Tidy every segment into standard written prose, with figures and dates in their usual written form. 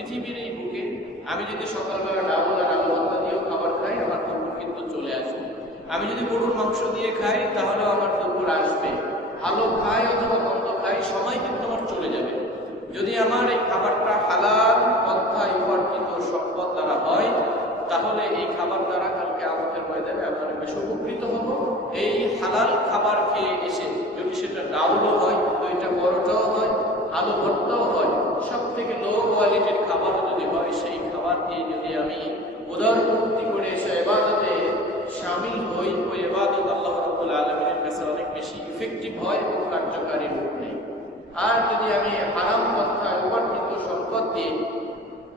পৃথিবীর এই বুকে আমি যদি সকালবেলা ডাউল আর আলু ভর্তা দিয়েও খাবার খাই, আমার দুপুর কিন্তু চলে আসবে। আমি যদি গরুর মাংস দিয়ে খাই, তাহলেও আমার দুপুর আসবে। ভালো খাই অথবা মন্দ খাই, সময় কিন্তু আমার চলে যাবে। যদি আমার এই খাবারটা হালাল পন্থায় উপার্জিত সম্পদ দ্বারা হয়, তাহলে এই খাবার দ্বারা কালকে কিয়ামতের ময়দানে আমি অনেক বেশি উপকৃত হব। এই হালাল খাবার খেয়ে এসে যদি সেটা ডাউলও হয়, দুইটা পরোটাও হয়, আলু ভর্তাও হয়, সব থেকে লো কোয়ালিটির খাবারও যদি হয়, সেই খাবার দিয়ে যদি আমি উদারমুক্তি করে এসে ইবাদতে শামিল হই, ওই ইবাদত আল্লাহ রাব্বুল আলামিনের কাছে অনেক বেশি ইফেক্টিভ হয় এবং কার্যকারী রূপ নেয়। আর যদি আমি হারাম পন্থায় উপার্জিত সম্পদ দিয়ে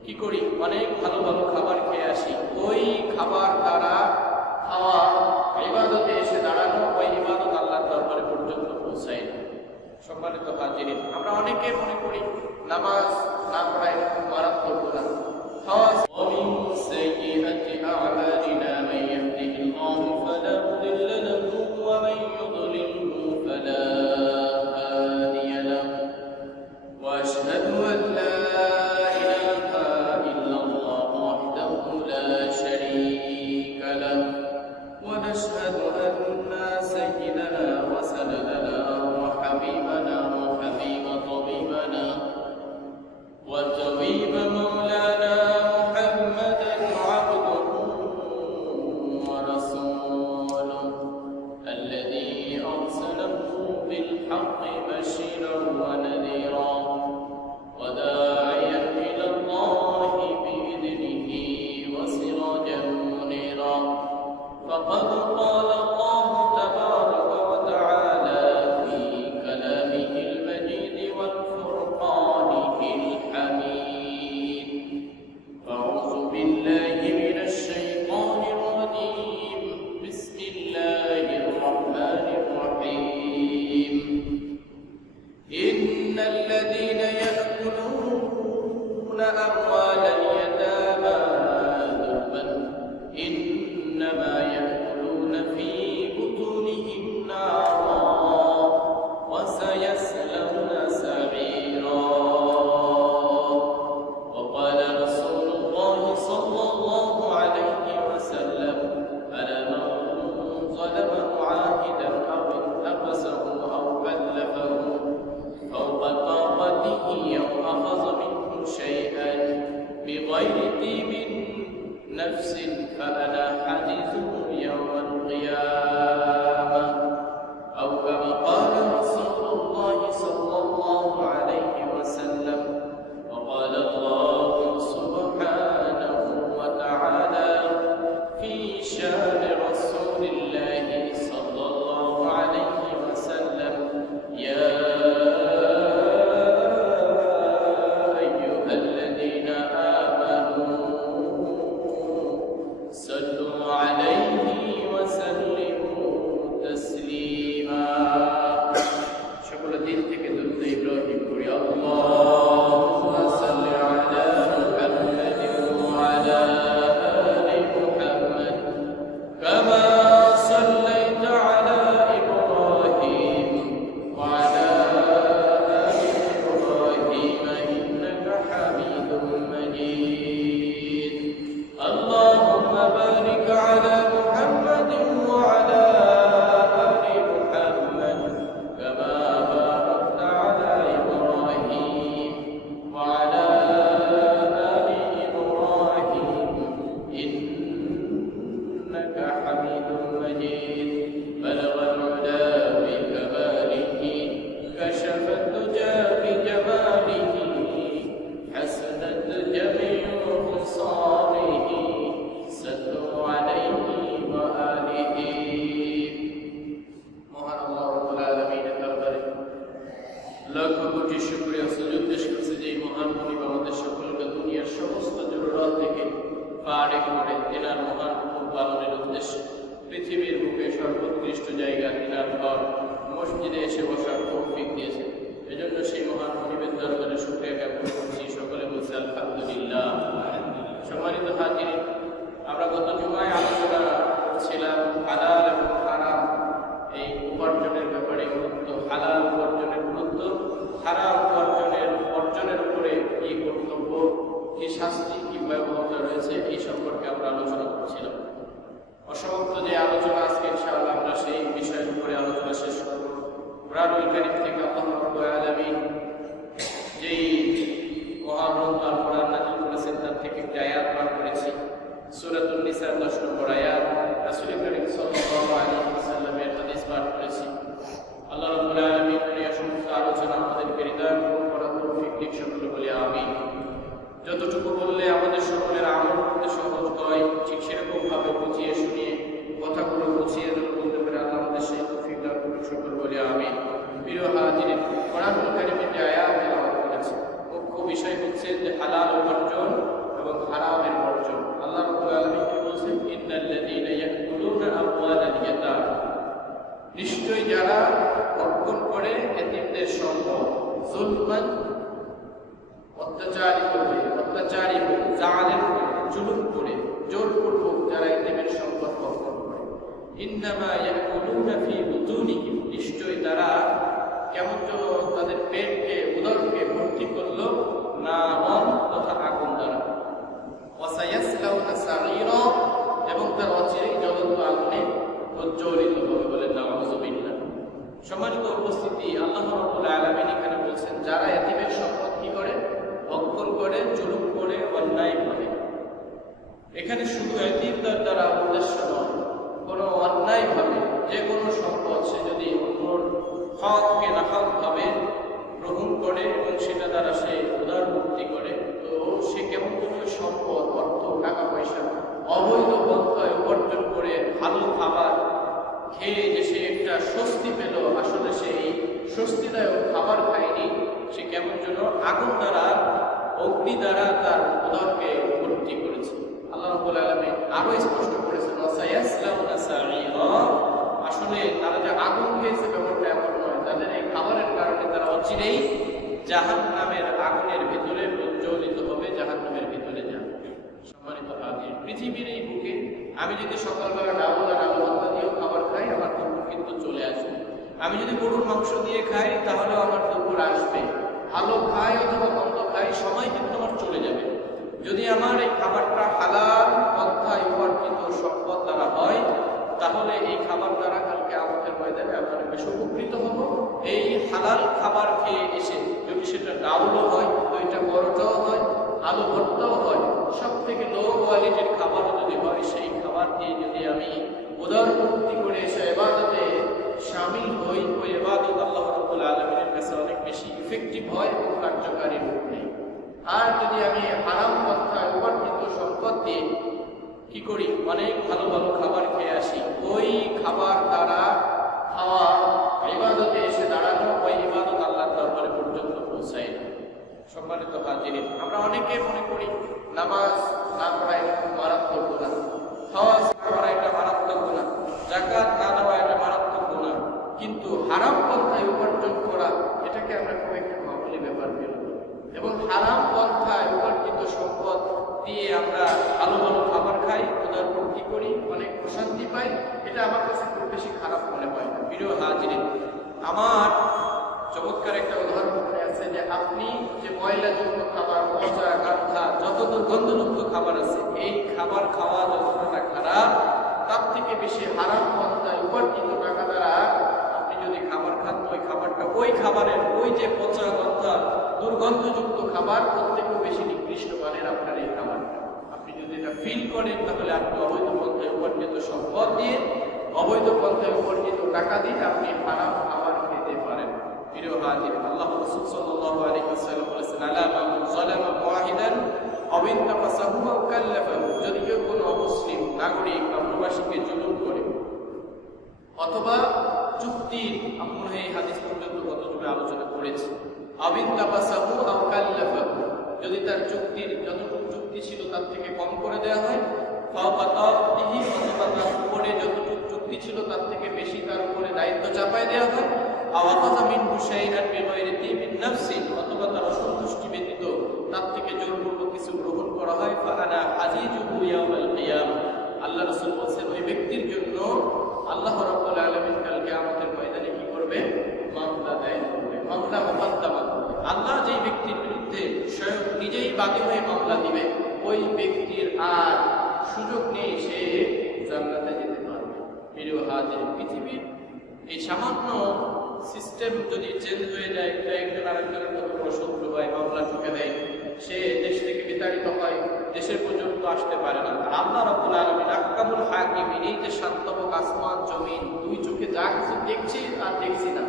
কি করি, অনেক ভালো ভালো খাবার খেয়ে আসি, ওই খাবার দ্বারা খাওয়া ইবাদতে এসে দাঁড়ানো, ওই ইবাদত আল্লাহর দরবারে পর্যন্ত পৌঁছায় না। সম্মানিত হাজিরিন, আমরা অনেকে মনে করি নামাজ না পড়া এরকম মারাত্মক গুনাহ। ومن سيئات أعمالنا من يهده الله فلا مضل له ومن يضلله فلا هادي له وأشهد أن لا إله إلا الله وحده لا شريك له ونشهد أن سيدنا وسندنا وحبيبنا وحبيب طبيبنا وطبيب مولانا محمدا عبده ورسوله الذي أرسله بالحق بشيرا ونذيرا وداعيا إلى الله بإذنه وسراجا منيرا فقد قال الله تبارك وتعالى في كلامه المجيد والفرقانه الحميد أعوذ بالله من الشيطان الرجيم بسم الله الرحمن الرحيم إن الذين يأكلون أموال اليتامى ظلما إنما يأكلون في بطونهم نارا وسيصلون سعيرا وقال رسول الله صلى الله عليه وسلم ألا من ظلم معاهدا أو انتقصه أو كلفه فوق طاقته أو أخذ منه شيئا بغير طيب نفس فأنا حاجزه يوم القيامة أو كما قال رسول الله صلى الله عليه وسلم وقال الله سبحانه وتعالى في شان رسول الله صلى الله عليه وسلم يا أيها الذين آمنوا صلوا عليه وسلموا تسليما সকল দিন থেকে দরুদ ইব্রাহিম করি আল্লাহুম্মা সাল্লি আলা মুহাম্মাদিন ওয়া আলা আলি মুহাম্মাদ কামা সাল্লাইতা আলা ইব্রাহিম ওয়া আলা আলি ইব্রাহিম ইন্নাকা হামিদুম মাজিদ আল্লাহুম্মা বারিক আলা মুহাম্মাদিন ওয়া আলা আলি মুহাম্মাদ কামা বারাকতা আলা ইব্রাহিম ওয়া আলা আলি ইব্রাহিম ইন্নাকা হামিদুম মাজিদ بلغ العلا بكماله كشف الدجى بجماله حسنت جميع خصاله صلوا عليه وآله মহান আল্লাহ রাব্বুল আলামিনের দরবারে লক্ষ কোটি শুকরিয়া সুজুদ পেশ করছি যে এই মহান মুনিব আমাদের সকলকে দুনিয়ার সমস্ত জরুরত থেকে পারে করে তেনার মহান হুকুম পালনের উদ্দেশ্যে পৃথিবীর বুকে সর্বোৎকৃষ্ট জায়গা তিনার ঘর মসজিদে এসে বসার তৌফিক দিয়েছে। এজন্য সেই মহান মুনিবের দরবারে শুকরিয়া জ্ঞাপন করছি। সকলে বলছি আলহামদুলিল্লাহ। সম্মানিত হাজিরিন, আমরা গত জুমায় আলোচনা করছিলাম হালাল এবং হারাম এই উপার্জনের ব্যাপারে গুরুত্ব, হালাল উপার্জনের গুরুত্ব, হারাম উপার্জনের উপরে কি কর্তব্য, কি কি শাস্তি কি ভয়াবহতা রয়েছে এই সম্পর্কে আমরা আলোচনা করছিলাম। অসমাপ্ত যে আলোচনা আজকে ইনশাআল্লাহ আমরা সেই বিষয়ের উপরে আলোচনা শেষ করব। কুরআনুল কারীম থেকে আল্লাহ রাব্বুল আলামিন যেই মহাগ্রন্থ আল কোরআন নাযিল করেছেন তার থেকে একটি আয়াত পাঠ করেছি। সূরাতুন নিসা 10 নম্বর আয়াত। রাসূল করিম সাল্লাল্লাহু আলাইহি ওয়াসাল্লামের হাদিস পাঠ করেছি। আল্লাহ রাব্বুল আলামিন এই সমস্ত আলোচনা আমাদেরকে হৃদয়ঙ্গম করার তৌফিক দিক সকলে বলি আমিন। যতটুকু বললে আমাদের সকলের আমল করতে সহজ হয় ঠিক সেরকম ভাবে বুঝিয়ে শুনিয়ে কথাগুলো বুঝিয়ে বলতে পারে আল্লাহ আমাদের সেই তৌফিক দান করুন সকল বলি আমিন। প্রিয় হাজিরিন, কোরআনুল কারীমে যে আয়াত তেলাওয়াত করেছি মুখ্য বিষয় হচ্ছে যে হালাল উপার্জন এবং হারামের বর্জন। আল্লাহ রাব্বুল আলামিন কি বলেছেন? ইন্নাল্লাযীনা ইয়াকুলুনা আমওয়ালাল ইয়াতামা, নিশ্চয়ই যারা ভক্ষণ করে এতিমদের সম্পদ যুলমান অত্যাচারী জালেম জুলুম করে জোরপূর্বক যারা এতিমের সম্পদ ভক্ষণ করে, ইন্নামা ইয়াকুলুনা ফি বুতুনিহিম, নিশ্চয়ই তারা কেমন যেন তাদের পেটকে উদরকে ভর্তি করলো নারন তথা আগুন দ্বারা, ওয়াসায়াসলাউনা সাঈরা, এবং তার অচিরেই জ্বলন্ত আগুনে প্রজ্বলিত হবে বলে নাউযুবিল্লাহ। সম্মানিত উপস্থিতি, আল্লাহ রাব্বুল আলামিন এখানে বলছেন যারা এতিমের সম্পদ কি করে ভক্ষণ করে জুলুম করে অন্যায় করে। এখানে শুধু এতিমদের দ্বারা উদ্দেশ্য নয়, কোনো অন্যায় ভাবে যে কোনো সম্পদ সে যদি অন্যর হককে নাহক ভাবে গ্রহণ করে এবং সেটা দ্বারা সে উদারমুক্তি করে, তো সে কেমন কোনো সম্পদ অর্থ টাকা পয়সা অবৈধ পন্থায় উপার্জন করে ভালো খাবার খেয়ে যে সে একটা স্বস্তি পেল, আসলে সেই স্বস্তিদায়ক খাবার খায়নি, সে কেমন যেন আগুন দ্বারা অগ্নি দ্বারা তার উদরকে ভর্তি করেছে। আল্লাহ রাব্বুল আলামিন আরো স্পষ্ট করেছেন ওয়াসায়াসলাউনা সাঈরা, আসলে তারা যে আগুন খেয়েছে ব্যাপারটা এমন নয়, তাদের এই খাবারের কারণে তারা অচিরেই জাহান্নামের আগুনের ভিতরে প্রজ্বলিত হবে, জাহান্নামের ভিতরে যাবে। সম্মানিত হাজির, পৃথিবীর এই বুকে আমি যদি সকালবেলা ডাউল আর আলু ভর্তা দিয়েও খাবার খাই আমার দুপুর কিন্তু চলে আসবে। আমি যদি গরুর মাংস দিয়ে খাই তাহলেও আমার দুপুর আসবে। ভালো খাই অথবা মন্দ খাই সময় কিন্তু আমার চলে যাবে। যদি আমার এই খাবারটা হালাল পন্থায় উপার্জিত সম্পদ দ্বারা হয় তাহলে এই খাবার দ্বারা কালকে আমাদের ময়দানে আমরা বেশ উপকৃত হব। এই হালাল খাবার খেয়ে এসে যদি সেটা ডাউলও হয়, দুইটা পরোটাও হয়, আলু ভর্তাও হয়, সব থেকে লো কোয়ালিটির খাবারও যদি হয়, সেই খাবার দিয়ে যদি আমি উদারমুক্তি করে এসে ইবাদতে শামিল হই, ওই ইবাদত আল্লাহ রাব্বুল আলামিনের কাছে অনেক বেশি ইফেক্টিভ হয় এবং কার্যকারী রূপ নেয়। আর যদি আমি হারাম পন্থায় উপার্জিত সম্পদ দিয়ে কি করি, অনেক ভালো ভালো খাবার খেয়ে আসি, ওই খাবার দ্বারা খাওয়া ইবাদতে এসে দাঁড়ানো, ওই ইবাদত আল্লাহর দরবারে পর্যন্ত পৌঁছায় না। সম্মানিত হাজিরিন, আমরা অনেকে মনে করি নামাজ না পড়া এটা খুব মারাত্মক গুনাহ, হজ না করা এটা মারাত্মক গুনাহ, যাকাত না দেওয়া এটা মারাত্মক গুনাহ, কিন্তু হারাম পন্থায় উপার্জন করা এটাকে আমরা খুব একটা মামুলি ব্যাপার মনে করি। এবং হারাম পন্থায় উপার্জিত সম্পদ দিয়ে আমরা ভালো ভালো খাবার খাই, উদারমুক্তি করি, অনেক প্রশান্তি পাই, এটা আমার কাছে খুব বেশি খারাপ মনে হয় না। প্রিয় হাজিরিন, আমার চমৎকার একটা উদাহরণ মনে আছে যে আপনি যে ময়লাযুক্ত খাবার, পচা গান্ধা যত দুর্গন্ধযুক্ত খাবার আছে, এই খাবার খাওয়া যতটা খারাপ তার থেকে বেশি হারাম পন্থায় উপার্জিত টাকা দ্বারা আপনি যদি খাবার খান, ওই খাবারটা ওই খাবারের ওই যে পচা গন্ধা দুর্গন্ধযুক্ত খাবার প্রত্যেকেও বেশি নিকৃষ্ট মানের আপনার এই খাবারটা। আপনি যদি এটা ফিল করেন তাহলে আপনি অবৈধ পন্থায় উপার্জিত সম্পদ দিয়ে, অবৈধ পন্থায় উপার্জিত টাকা দিয়ে আপনি হারাম খাবার খেতে পারেন। প্রিয় হাজির, আল্লাহ রাসূল সাল্লাল্লাহু আলাইহি ওয়াসাল্লাম বলেছেন আলা মান যালামা মুআহিদান আও ইনতাকাসাহু আও কাল্লাফাহু, যদি কেউ কোনো অমুসলিম নাগরিক বা প্রবাসীকে জুলুম করে অথবা চুক্তির, আমরা এই হাদিস পর্যন্ত কতটুকু আলোচনা করেছি, আও ইনতাকাসাহু আও কাল্লাফাহু, যদি তার চুক্তির যতটুকু চুক্তি ছিল তার থেকে কম করে দেওয়া হয়, ফাওকা তাআতিহি, অথবা তার উপরে যতটুকু চুক্তি ছিল তার থেকে বেশি তার উপরে দায়িত্ব চাপায় দেওয়া হয়, আওয়াকাযা মিনহু শাইআন বিগাইরি তিবিন নাফসি, অথবা তার অসন্তুষ্টি ব্যতীত তার থেকে জোরপূর্বক কিছু গ্রহণ করা হয়, ফাআনা হাজিজুহু ইয়াউমাল কিয়ামা, আল্লাহ রাসূল বলেন ওই ব্যক্তির জন্য আল্লাহ রাব্বুল আলামিন কাল কিয়ামতের ময়দানে কি করবে? মামলা দায়ের করবে, মামলা মুকদ্দমা করবে। আল্লাহ যেই ব্যক্তির বিরুদ্ধে স্বয়ং নিজেই বাদী হয়ে মামলা দিবে, ওই ব্যক্তির আর সুযোগ নেই সে জান্নাতে যেতে পারবে। প্রিয় হাজির, পৃথিবীর এই সামান্য সিস্টেম যদি চেঞ্জ হয়ে যায়, একজন আরেকজনের কত বড় শত্রু হয়, মামলা ঠুকে দেয়, সে দেশ থেকে বিতাড়িত হয়, দেশের পর্যন্ত আসতে পারে না। আর আল্লাহ রাব্বুল আলামিন আহকামুল হাকিমিন, এই যে শান্তবক আসমান জমিন, দুই চোখে যা কিছু দেখছি আর দেখছি না,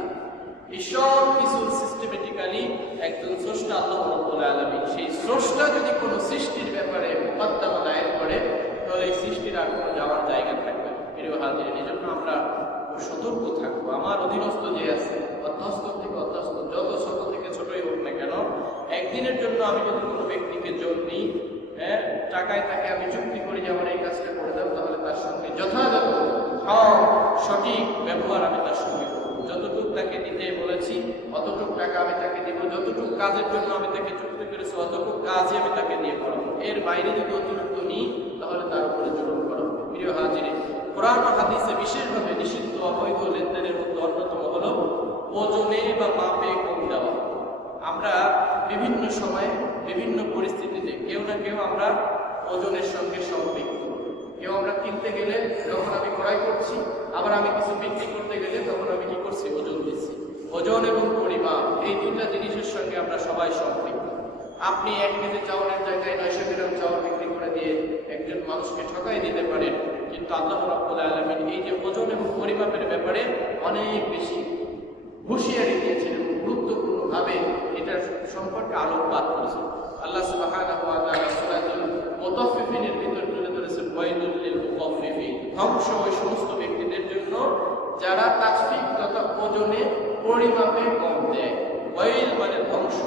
এই সব কিছু সিস্টেমেটিক্যালি একজন স্রষ্টা আল্লাহ রাব্বুল আলামিন, সেই স্রষ্টা যদি কোনো সৃষ্টির ব্যাপারে মুকদ্দমা দায়ের করে, তাহলে এই সৃষ্টির আর কোনো যাওয়ার জায়গা থাকবে না। প্রিয় হাজির, এই জন্য আমরা সতর্ক থাকবো। আমার অধীনস্থ যে আছে, অধ্যস্থ থেকে অধ্যস্থ, যত ছোট থেকে ছোটই হোক না কেন, একদিনের জন্য আমি যদি কোনো ব্যক্তিকে জোর নিই, টাকায় তাকে আমি চুক্তি করি যে আমার এই কাজটা করে দেবো, তাহলে তার সঙ্গে যথাযথ সঠিক ব্যবহার আমি তার সঙ্গে করবো। যতটুকু তাকে দিতে বলেছি অতটুকু টাকা আমি তাকে দিব, যতটুকু কাজের জন্য আমি তাকে চুক্তি করেছি অতটুকু কাজই আমি তাকে দিয়ে করাবো। এর বাইরে যদি অতিরিক্ত নিই তাহলে তার উপরে জুলুম করা হবে। প্রিয় হাজিরে, কোরআন ও হাদিসে বিশেষভাবে নিষিদ্ধ অবৈধ লেনদেনের মধ্যে অন্যতম হলো ওজনে বা মাপে কম দেওয়া। আমরা বিভিন্ন সময়ে বিভিন্ন পরিস্থিতিতে কেউ না কেউ আমরা ওজনের সঙ্গে সম্পৃক্ত। কেউ আমরা কিনতে গেলে যখন আমি ক্রয় করছি, আবার আমি কিছু বিক্রি করতে গেলে তখন আমি কি করছি, ওজন দিচ্ছি। ওজন এবং পরিমাপ, এই দুইটা জিনিসের সঙ্গে আমরা সবাই সম্পৃক্ত। আপনি 1 কেজি চাউলের জায়গায় 900 গ্রাম চাউল বিক্রি করে দিয়ে একজন মানুষকে ঠকাই দিতে পারেন, কিন্তু আল্লাহ রাব্বুল আলামিন এই যে ওজন এবং পরিমাপের ব্যাপারে অনেক বেশি হুঁশিয়ারি দিয়েছেন এবং গুরুত্বপূর্ণভাবে এটার সম্পর্কে আলোকপাত করেছেন। আল্লাহ সুবহানাহু ওয়া তাআলা সূরাতুল মুতাফফিফিনের ভিতর তুলে ধরেছেন, ওয়াইলুল লিল মুতাফফিফিন, ধ্বংস ওই সমস্ত ব্যক্তিদের জন্য যারা তাসফিক তথা ওজনে পরিমাপে কম দেয়। ওয়াইল মানে ধ্বংস।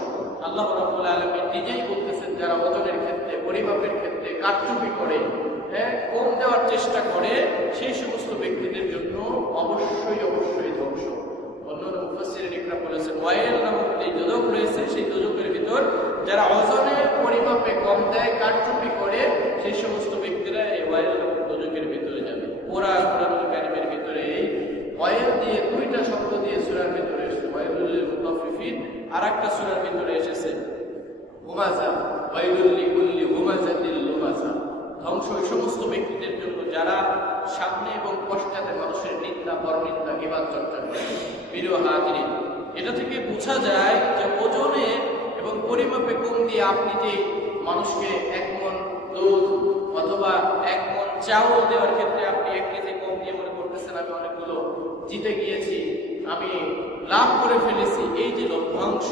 আল্লাহ রাব্বুল আলামিন নিজেই বলতেছেন, যারা ওজনের ক্ষেত্রে পরিমাপের ক্ষেত্রে কারচুপি করে, কম দেওয়ার চেষ্টা করে, সেই সমস্ত ব্যক্তিদের জন্য অবশ্যই অবশ্যই ধ্বংস। অন্যান্য মুফাসসিরিন ইকরাম বলেছেন, ওয়াইল নামক যে দোজখ রয়েছে, সেই দোজখের ভিতর যারা ওজনের পরিমাপে কম দেয়, কারচুপি করে, সেই সমস্ত ব্যক্তিরা এই ওয়াইল নামক দোজখের ভিতরে যাবে। ওরা কোরআনুল কারীমের ভিতরে এই ওয়াইল দিয়ে 2টা শব্দ দিয়ে সূরার ভিতরে এসেছে, ওয়াইলুল লিল মুতাফফিফিন, আরেকটা সূরার ভিতরে এসেছে হুমাযা, ওয়াইলুল লিকুল্লি হুমাযাতিল লুমাযা। ধ্বংস ওই সমস্ত ব্যক্তিদের জন্য যারা সামনে এবং পশ্চাতে মানুষের নিন্দা, পরনিন্দা, গীবত চর্চা করে। প্রিয় হাজিরিন, এটা থেকে বোঝা যায় যে ওজনে এবং পরিমাপে কম দিয়ে আপনি যে মানুষকে 1 মণ দুধ অথবা 1 মণ চাউল দেওয়ার ক্ষেত্রে আপনি 1 কেজি কম দিয়ে মনে করতেছেন আমি অনেকগুলো জিতে গিয়েছি, আমি লাভ করে ফেলেছি, এই যে লভ্যাংশ,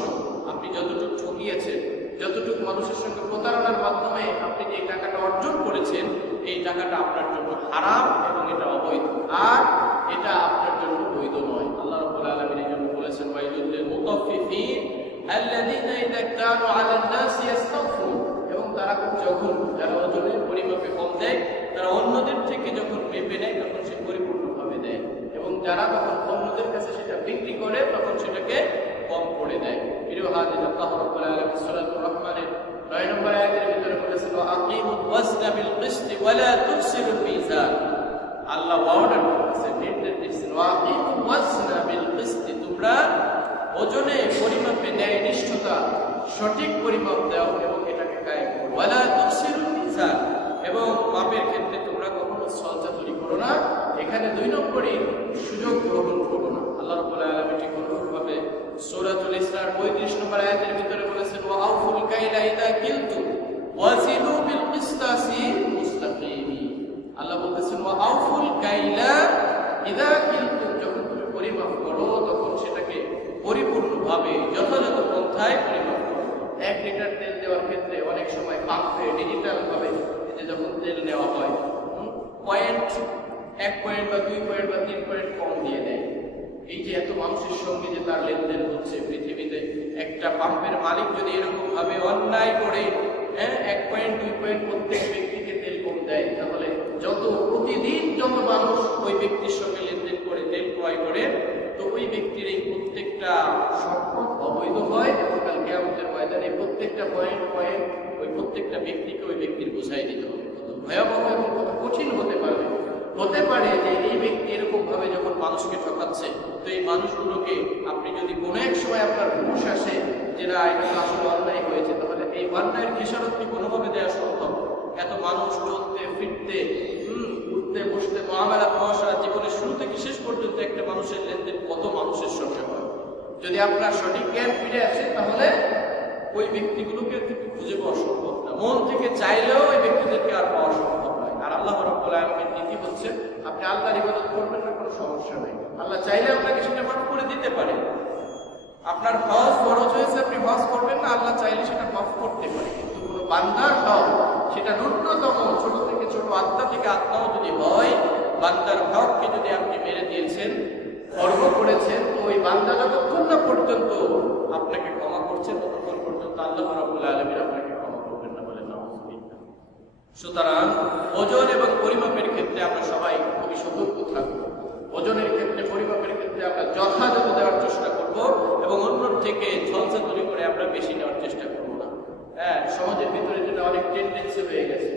আপনি যতটুকু ঠকিয়েছেন, যতটুকু মানুষের সঙ্গে প্রতারণার মাধ্যমে আপনি যে টাকাটা অর্জন করেছেন, এই টাকাটা আপনার জন্য হারাম এবং এটা অবৈধ, আর এটা আপনার জন্য বৈধ নয়। আল্লাহ রাব্বুল আলামিন এই জন্য বলেছেন, ওয়াইলুল লিল মুতাফফিফিন আল্লাযীনা ইযা কানু আলান নাসি ইস্তাগফুন, এবং তারা যখন যারা ওজনের পরিমাপে কম দেয়, তারা অন্যদের থেকে যখন মেপে নেয় তখন সে পরিপূর্ণভাবে দেয়, এবং যারা তখন অন্যদের কাছে সেটা বিক্রি করে তখন সেটাকে কম করে দেয়। প্রিয় হাজির, আল্লাহ রাব্বুল আলামিন সূরাতুর রহমানের 9 নম্বর আয়াতের ভিতরে বলেছেন, ওয়াকিমুল ওয়াজনা বিল কিসতি ওয়া লা তুফসিরুল মিজান। আল্লাহ অর্ডার করেছেন, নির্দেশ দিয়েছেন, ওয়াকিমুল ওয়াজনা বিল কিসতি, তোমরা ওজনে পরিমাপে ন্যায় নিষ্ঠতা, সঠিক পরিমাপ দাও এবং এটাকে কায়েম করো। ওয়া লা তুফসিরুল মিজান, এবং মাপের ক্ষেত্রে তোমরা কখনো ছলচাতুরি করো না। এখানে 2 নম্বরই সুযোগ গ্রহণ করো না। আল্লাহ রাব্বুল আলামিন ঠিক অনুরূপভাবে সূরাতুল ইসরার 35 নম্বর আয়াতের ভিতরে বলেছেন, ওয়া আউফুল কাইলা ইযা কিলতুম ওয়াজিনু বিল কিসতাসিল মুস্তাকিম। আল্লাহ বলতেছেন, ওয়া আউফুল কাইলা ইযা কিলতুম, যখন তুমি পরিমাপ করো তখন সেটাকে পরিপূর্ণভাবে যথাযথ পন্থায় পরিমাপ করো। 1 লিটার তেল দেওয়ার ক্ষেত্রে অনেক সময় পাম্পে ডিজিটাল ভাবে যে যখন তেল নেওয়া হয়, পয়েন্ট 1 পয়েন্ট বা 2 পয়েন্ট বা 3 পয়েন্ট কম দিয়ে দেয়। এই যে এত মানুষের সঙ্গে যে তার লেনদেন হচ্ছে পৃথিবীতে, একটা পাম্পের মালিক যদি এরকম ভাবে অন্যায় করে 1 পয়েন্ট 2 পয়েন্ট প্রত্যেক ব্যক্তিকে তেল কম দেয়, তাহলে প্রতিদিন যত মানুষ ওই ব্যক্তির সঙ্গে লেনদেন করে তেল ক্রয় করে, তো ওই ব্যক্তির এই প্রত্যেকটা সম্পদ অবৈধ হয়, এবং কাল কিয়ামতের ময়দানে প্রত্যেকটা পয়েন্ট ওই প্রত্যেকটা ব্যক্তিকে ওই ব্যক্তির বোঝাই দিতে হবে। ভয়াবহ এবং কত কঠিন হতে পারে যে এই ব্যক্তি এরকম ভাবে যখন মানুষকে ঠকাচ্ছে, তো এই মানুষগুলোকে আপনি যদি কোনো এক সময় আপনার হুঁশ আসে যে না, এটা আসলে অন্যায় হয়েছে, তাহলে এই বান্দার খেসারত কি কোনোভাবে দেওয়া সম্ভব? এত মানুষ চলতে ফিরতে উঠতে বসতে মুআমালাত পয়সা জীবনের শুরু থেকে শেষ পর্যন্ত একটা মানুষের লেনদেন কত মানুষের সঙ্গে হয়। যদি আপনার সঠিক জ্ঞান ফিরে আসে তাহলে ওই ব্যক্তিগুলোকে কিন্তু খুঁজে পাওয়া সম্ভব না, মন থেকে চাইলেও ওই ব্যক্তিদেরকে আর পাওয়া সম্ভব নয়। আর আল্লাহ রাব্বুল আলামিনের নীতি হচ্ছে আপনি আল্লাহর ইবাদত করবেন না, কোনো সমস্যা নেই, আল্লাহ চাইলে আপনাকে সেটা মাফ করে দিতে পারে। আপনার হজ ফরজ হয়েছে, আপনি হজ করবেন না, আল্লাহ চাইলে সেটা মাফ করতে পারে। কিন্তু কোনো বান্দার হক, সেটা ন্যূনতম ছোট থেকে ছোট আত্মা থেকে আত্মাও যদি হয়, বান্দার হককে যদি আপনি মেরে দিয়েছেন, খর্ব করেছেন, তো ওই বান্দা যতক্ষণ না পর্যন্ত আপনাকে ক্ষমা করছেন ততক্ষণ পর্যন্ত আল্লাহ রাব্বুল আলামিন আপনাকে ক্ষমা করবেন না, বলে নাউযুবিল্লাহ। সুতরাং ওজন এবং পরিমাপের ক্ষেত্রে আমরা সবাই খুবই সতর্ক থাকবো। ওজনের ক্ষেত্রে, পরিমাপের ক্ষেত্রে আমরা যথাযথ দেওয়ার চেষ্টা করব এবং অন্যর থেকে ঝলসা তৈরি করে আমরা বেশি নেওয়ার চেষ্টা করবো না। হ্যাঁ, সমাজের ভিতরে যেটা অনেক টেন্ডেন্সি হয়ে গেছে,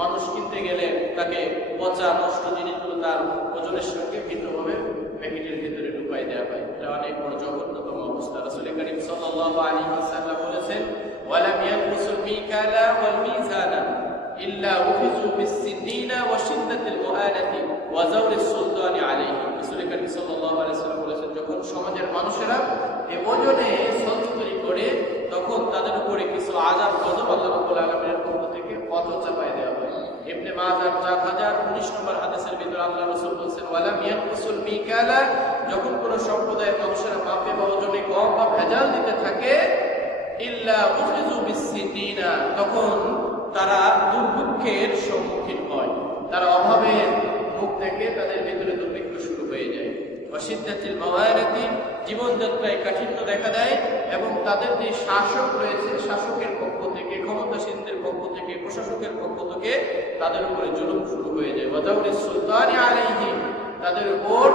মানুষ কিনতে গেলে তাকে পচা নষ্ট জিনিসগুলো তার ওজনের সঙ্গে ভিন্নভাবে প্যাকেটের ভিতরে ঢুকাই দেওয়া হয়। এটা অনেক বড় জঘন্যতম অবস্থা। রাসূল কারীম সাল্লাল্লাহু আলাইহি ওয়াসাল্লাম বলেছেন, ওয়ালাম ইয়ানকুসুল মিকালা ওয়াল মিজানা ইল্লা উখিযু বিস-সিনিনা ওয়া শিদ্দাতিল মুআনাতি ওয়া যাওরিস সুলতানি আলাইহি। রাসূল কারীম সাল্লাল্লাহু আলাইহি ওয়াসাল্লাম বলেছেন, যখন সমাজের মানুষেরা এই ওজনে সলসতুরি করে, তখন তাদের উপরে কিছু আযাব গজব আল্লাহ রাব্বুল আলামিনের পক্ষ থেকে পথ চাপায় দেওয়া হয়। ইবনে মাজাহ 4019 নম্বর হাদিসের ভিতরে আল্লাহ রাসূল বলেছেন, ওয়ালাম ইয়ানকুসুল মিকালা, যখন কোন সম্প্রদায়ের মানুষেরা মাপে বা ওজনে কম বা ভেজাল দিতে থাকে, ইল্লা উখিযু বিস-সিনিনা, তখন তারা দুর্ভিক্ষের সম্মুখীন হয়, তারা অভাবের মুখ থেকে তাদের ভিতরে দুর্ভিক্ষ শুরু হয়ে যায়। ওয়াশিদ্দাতিল মাওয়ারিতি, জীবনযাত্রায় কাঠিন্য দেখা দেয় এবং তাদের যে শাসক রয়েছে, শাসকের পক্ষ থেকে, ক্ষমতাসীনদের পক্ষ থেকে, প্রশাসকের পক্ষ থেকে তাদের উপরে জুলুম শুরু হয়ে যায়। ওয়া যাওরিস সুলতানি আলাইহি, তাদের উপর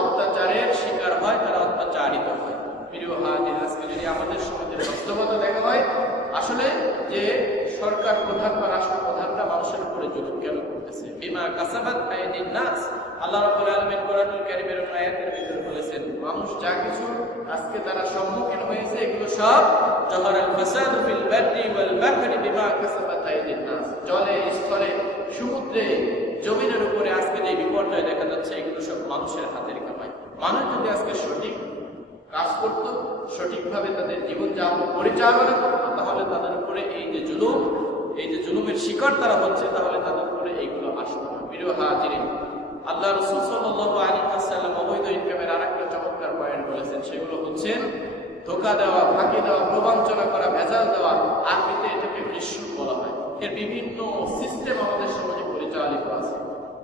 অত্যাচারের শিকার হয়, তারা অত্যাচারিত হয়। প্রিয় হাজির, আজকে যদি আমাদের সমাজের বাস্তবতা দেখা হয়, আসলে যে সরকার প্রধান বা রাষ্ট্রপ্রধানরা মানুষের উপরে জুলুম কেন করতেছে? বিমা কাসাবাত আইদিন নাস, আল্লাহ রাব্বুল আলামিন কোরআনুল কারীমের আয়াতের ভিতরে বলেছেন, মানুষ যা কিছু আজকে তারা সম্মুখীন হয়েছে, এগুলো সব জহরাল ফাসাদু ফিল বাররি ওয়াল বাহরি বিমা কাসাবাত আইদিন নাস, জলে, স্থলে, সমুদ্রে, জমিনের উপরে আজকে যে বিপর্যয় দেখা যাচ্ছে, এগুলো সব মানুষের হাতের কামাই। মানুষ যদি আজকে সঠিক কাজ করত, সঠিকভাবে তাদের জীবনযাপন পরিচালনা করত, তাহলে তাদের উপরে এই যে জুলুমের শিকার তারা হচ্ছে, তাহলে তাদের উপরে এইগুলো আসতো না। প্রিয় হাজিরিন, আল্লাহ রাসূল সাল্লাল্লাহু আলাইহি ওয়াসাল্লাম অবৈধ ইনকামের আরেকটা চমৎকার পয়েন্ট বলেছেন, সেগুলো হচ্ছে ধোঁকা দেওয়া, ফাঁকি দেওয়া, প্রবঞ্চনা করা, ভেজাল দেওয়া। আরবিতে এটাকে ঘৃষ্ণ বলা হয়। এর বিভিন্ন সিস্টেম আমাদের সমাজে পরিচালিত আছে,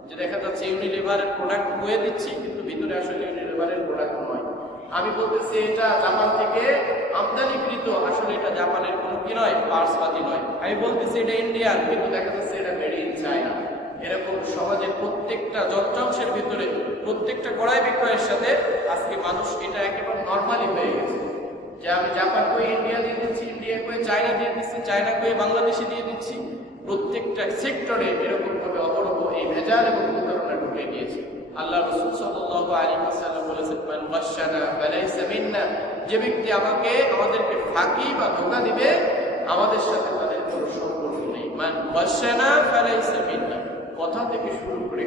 যে দেখা যাচ্ছে ইউনিলিভারের প্রোডাক্ট বয়ে দিচ্ছি, কিন্তু ভিতরে আসলে ইউনিলিভারের প্রোডাক্ট নয়। আমি বলতেছি এটা জাপান থেকে আমদানিকৃত, আসলে এটা জাপানের কোনো কি নয়, পার্টসপাতি নয়। আমি বলতেছি এটা ইন্ডিয়ান, কিন্তু দেখা যাচ্ছে এটা মেড ইন চায়না। এরকম সমাজের প্রত্যেকটা যন্ত্রাংশের ভিতরে, প্রত্যেকটা ক্রয় বিক্রয়ের সাথে আজকে মানুষ এটা একেবারে নর্মালি হয়ে গেছে, যে আমি জাপান কই ইন্ডিয়া দিয়ে দিচ্ছি, ইন্ডিয়া কই চায়না দিয়ে দিচ্ছি, চায়না কই বাংলাদেশে দিয়ে দিচ্ছি। প্রত্যেকটা সেক্টরে এরকম ভাবে অবরোধ এই ভেজাল এবং প্রতারণা ঢুকে গিয়েছে। আল্লাহ রাসূল সাল্লাল্লাহু আলাইহি ওয়াসাল্লাম বলেছেন, মান ওয়াশানা ফালাইসা মিন্না, যে ব্যক্তি আমাদেরকে ফাঁকি বা ধোঁকা দিবে, আমাদের সাথে তাদের কোনো সম্পর্ক নেই। মান ওয়াশানা ফালাইসা মিন্না, কথা থেকে শুরু করে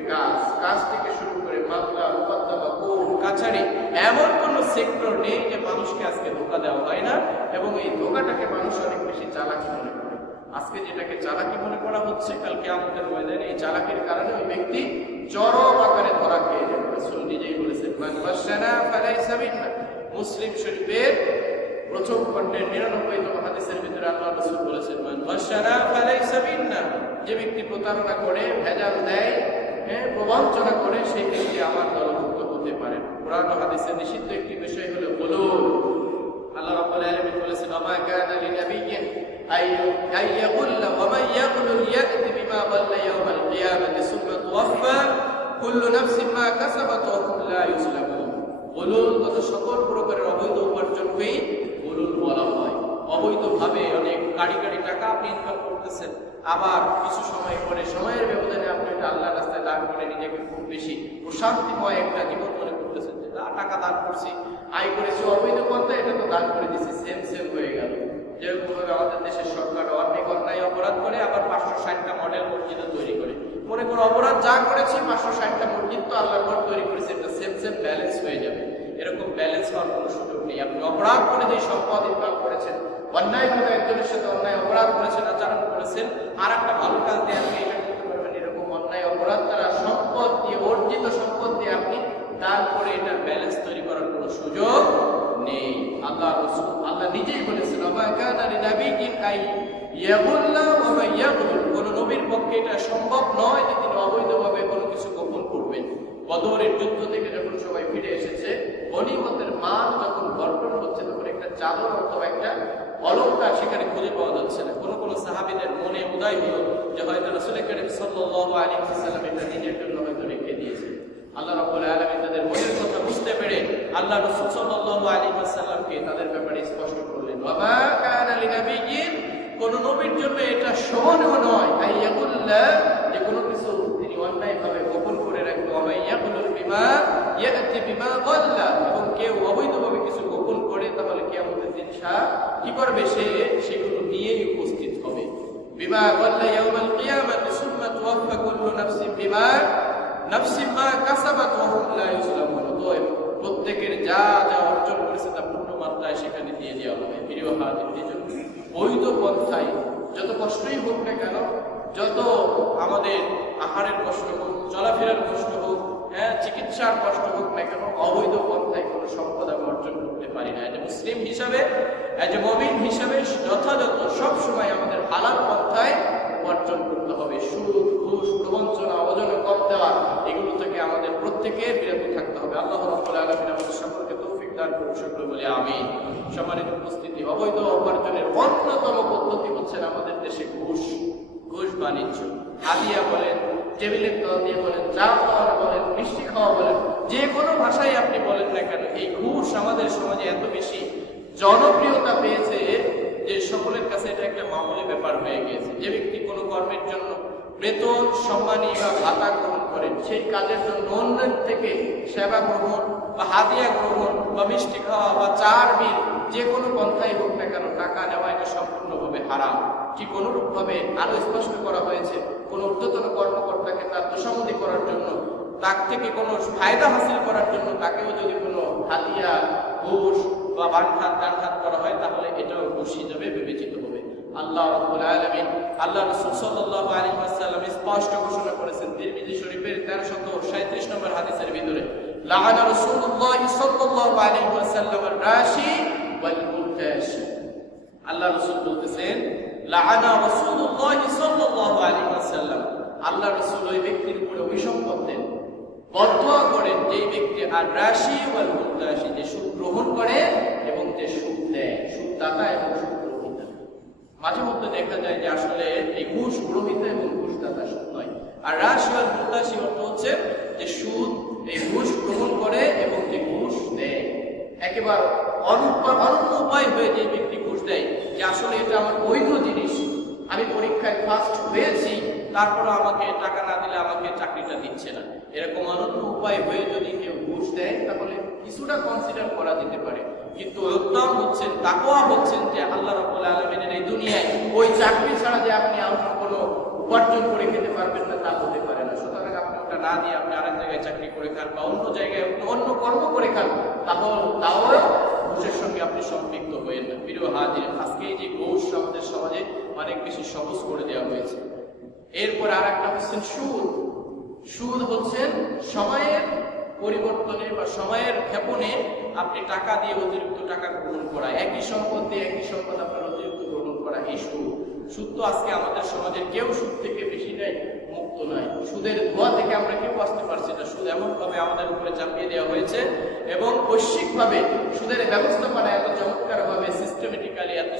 কাজ থেকে শুরু করে মামলা, মোকদ্দমা, কোর্ট কাছারি, এমন কোন সেক্টর নেই যে মানুষকে আজকে ধোঁকা দেওয়া হয় না। এবং এই ধোঁকাটাকে মানুষ অনেক বেশি চালাকি মনে করে। আজকে যেটাকে চালাকি মনে করা হচ্ছে, কালকে আমাদের ময়দানে এই চালাকির কারণে ওই ব্যক্তি চরম আকারে ধরা খেয়ে যাবে। রাসূল নিজেই বলেছেন, মান ওয়াশানা ফালাইসা মিন্না। মুসলিম শরীফের প্রথম খণ্ডের 99তম হাদিসের ভিতরে আল্লাহ রাসূল বলেছেন, মান ওয়াশানা ফালাইসা মিন্না, যে ব্যক্তি প্রতারণা করে, ভেজাল দেয়, প্রবঞ্চনা করে, সেই ব্যক্তি আমার দলভুক্ত হতে পারে। কোরআন ও হাদিসে নিষিদ্ধ একটি বিষয় হলো গুলুল। আল্লাহ রাব্বুল আলামিন বলেছেন, ওমা কানা লিনাবিয়্যিন আইয়াগুল্লা ওয়া মান ইয়াগুল ইয়াতি বিমা বাল্লা ইয়াওমাল কিয়ামাতি সুম্মা তুওয়াফা কুল্লু নাফসিন মা কাসাবাত ওয়া হুম লা ইউজলামুন। গুলুল কত সকল প্রকারের অবৈধ উপার্জনকেই গুলুল বলা হয়। অবৈধভাবে অনেক গাড়ি টাকা আপনি ইনকাম করতেছেন, আবার কিছু সময় পরে, সময়ের ব্যবধানে আপনি এটা আল্লাহর রাস্তায় দান করে নিজেকে খুব বেশি প্রশান্তিময় একটা জীবন মনে করতেছেন, যে টাকা দান করছি, আয় করেছি অবৈধ পন্থা, এটা তো দান করে দিচ্ছি, সেম হয়ে গেল। যেরকম ভাবে আমাদের দেশের সরকার অনেক অন্যায় অপরাধ করে আবার 560টা মডেল মসজিদও তৈরি করে। মনে করো অপরাধ যা করেছে 560টা মসজিদ তো আল্লাহর ঘর তৈরি করেছে, এটা সেম ব্যালেন্স হয়ে যাবে। এরকম ব্যালেন্স হওয়ার কোনো সুযোগ নেই। আপনি অপরাধ করে যে সম্পদ ইনকাম করেছেন, অন্যায়ভাবে একজনের সাথে অন্যায় অপরাধ করেছেন, আচরণ করেছেন, আর একটা ভালো কাজ দিয়ে আপনি এটা করতে পারবেন, এরকম অন্যায় অপরাধ তারা সম্পদ দিয়ে, অর্জিত সম্পদ দিয়ে আপনি দান করে এটার ব্যালেন্স তৈরি করার কোনো সুযোগ নেই। আল্লাহ নিজেই বলেছেন, কোন নবীর পক্ষে এটা সম্ভব নয় যে তিনি অবৈধভাবে কোনো কিছু গোপন করবেন। বদরের যুদ্ধ থেকে যখন সবাই ফিরে এসেছে, গনিমতের মাল যখন বন্টন হচ্ছে, তখন একটা চাদর অথবা একটা অলংকার সেখানে খুঁজে পাওয়া যাচ্ছে না। কোন সাহাবীদের মনে উদয় হলো যে হয়তো রাসূল করিম সাল্লাল্লাহু আলাইহি ওয়াসাল্লাম এটা নিজের জন্য হয়তো রেখে দিয়েছে। আল্লাহ রাব্বুল আলামিন তাদের মনের কথা বুঝতে পেরে আল্লাহ রাসূল সাল্লাল্লাহু আলাইহি ওয়াসাল্লামকে তাদের ব্যাপারে স্পষ্ট করলেন, ওয়া কানা লিনাবিয়্যিন, কোন নবীর জন্য এটা শোভনীয় নয়, আইয়াকুল্লাহ, যে কোনো কিছু তিনি অন্যায়ভাবে গোপন করে রাখবে, ওয়া ইয়াকুলুল বিমা ইয়াতি বিমা গাল্লা, এবং কেউ অবৈধভাবে কিছু গোপন করে তাহলে কিয়ামতের দিন কি করবে, সে সেগুলো নিয়েই উপস্থিত হবে। বিমা গাল্লা ইয়াউমাল কিয়ামাতি সুম্মা তুওয়াফা কুল্লু নাফসিন মা কাসাবাত ওয়া হুম লা ইউজলামুন। তো প্রত্যেকের যা যা অর্জন করেছে তা পূর্ণ মাত্রায় সেখানে দিয়ে দেওয়া হবে। প্রিয় হাজির, বৈধ পন্থায় যত কষ্টই হোক না কেন, যত আমাদের আহারের কষ্ট হোক, চলাফেরার কষ্ট হোক, চিকিৎসার কষ্ট হোক না কেন, অবৈধ পন্থায় কোনো সম্পদ আমি অর্জন করতে পারি না। এজ এ মুসলিম হিসাবে, এজ এ মুমিন হিসাবে যথাযথ সব সময় আমাদের হালাল পন্থায় উপার্জন করতে হবে। সুদ, ঘুষ, প্রবঞ্চনা, অবজনে কম দেওয়া, এগুলো থেকে আমাদের প্রত্যেকের বিরত থাকতে হবে। আল্লাহ রাব্বুল আলামিন আমাদের সকলকে তৌফিক দান করুন, সকলে বলে আমিন। সম্মানিত উপস্থিতি, অবৈধ উপার্জনের অন্যতম পদ্ধতি হচ্ছে আমাদের দেশে ঘুষ বাণিজ্য। হাদিয়া বলেন, টেবিলের তল দিয়ে বলেন, চা খাওয়া বলেন, মিষ্টি খাওয়া বলেন, যে কোনো ভাষায় আপনি বলেন না কেন, এই ঘুষ আমাদের সমাজে এত বেশি জনপ্রিয়তা পেয়েছে যে সকলের কাছে এটা একটা মামুলি ব্যাপার হয়ে গিয়েছে। যে ব্যক্তি কোনো কর্মের জন্য বেতন, সম্মানী বা ভাতা গ্রহণ করেন, সেই কাজের জন্য অন্যের থেকে সেবা গ্রহণ বা হাদিয়া গ্রহণ বা মিষ্টি খাওয়া বা চার বিল, যে কোনো পন্থাই হোক না কেন, টাকা নেওয়া এটা সম্পূর্ণভাবে হারাম। ঠিক অনুরূপভাবে আরো স্পষ্ট করা হয়েছে, কোন ঊর্ধ্বতন কর্মকর্তাকে তার তোষামোদী করার জন্য, তার থেকে কোনো ফায়দা হাসিল করার জন্য তাকেও যদি কোনো হাদিয়া, ঘুষ বা বানহাত করা হয়, তাহলে এটাও ঘুষ হিসেবে বিবেচিত হবে। আল্লাহ রাব্বুল আলামিন, আল্লাহ রাসূল সাল্লাল্লাহু আলাইহি ওয়াসাল্লাম স্পষ্ট ঘোষণা করেছেন তিরমিজি শরীফের 1337 নম্বর হাদিসের ভিতরে, লাআনা রাসূলুল্লাহ সাল্লাল্লাহু আলাইহি ওয়াসাল্লাম আর-রাশি ওয়াল মুরতাশি। আল্লাহ রাসূল বলতেছেন, লাআনা রাসূলুল্লাহ সাল্লাল্লাহু আলাইহি ওয়াসাল্লাম, আল্লাহ রাসূল ওই ব্যক্তির উপরে অভিশাপ দেন, বদদুয়া করেন, যে ব্যক্তি আর-রাশি ওয়াল মুরতাশি, যে সুদ গ্রহণ করে এবং যে সুদ দেয়, সুদদাতা এবং সুদ গ্রহীতা। মাঝে মধ্যে দেখা যায় যে আসলে এই ঘুষ গ্রহীতা এবং ঘুষদাতা সুদ নয়। আর রাশি ওয়াল মুরতাশি অর্থ হচ্ছে যে সুদ, এই ঘুষ গ্রহণ করে এবং যে ঘুষ দেয়। একেবারে অনন্য উপায় হয়ে যে ব্যক্তি ঘুষ দেয়, যে আসলে এটা আমার বৈধ জিনিস, আমি পরীক্ষায় ফার্স্ট হয়েছি, তারপরে আমাকে টাকা না দিলে আমাকে চাকরিটা দিচ্ছে না, এরকম অনন্য উপায় হয়ে যদি কেউ ঘুষ দেয়, তাহলে কিছুটা কনসিডার করা যেতে পারে। কিন্তু উত্তম হচ্ছেন, তাকওয়া হচ্ছেন যে আল্লাহ রাব্বুল আলামিনের এই দুনিয়ায় ওই চাকরি ছাড়া যে আপনি অন্য কোনো উপার্জন করে খেতে পারবেন না, তা হতে পারে না। সুতরাং আপনি ওটা না দিয়ে আপনি আরেক জায়গায় চাকরি করে খান বা অন্য জায়গায় অন্য কর্ম করে খান, তাও ঘুষের সঙ্গে আপনি সম্পৃক্ত হয়েন না। প্রিয় হাজির, আজকে এই যে ঘুষ আমাদের সমাজে অনেক বেশি সহজ করে দেওয়া হয়েছে। এরপর আর একটা হচ্ছেন সুদ। সুদ হচ্ছেন সময়ের পরিবর্তনে বা সময়ের ক্ষেপণে আপনি টাকা দিয়ে অতিরিক্ত টাকা গ্রহণ করা, একই সম্পদ দিয়ে একই সম্পদ আপনার অতিরিক্ত গ্রহণ করা, এই সুদ। সুদ তো আজকে আমাদের সমাজের কেউ সুদ থেকে বেশি নেই, মুক্ত নয়। সুদের ধোয়া থেকে আমরা কেউ বাঁচতে পারছি না। সুদ এমনভাবে আমাদের উপরে চাপিয়ে দেওয়া হয়েছে এবং বৈশ্বিকভাবে সুদের ব্যবস্থাপনা এত চমৎকারভাবে সিস্টেমেটিক্যালি এত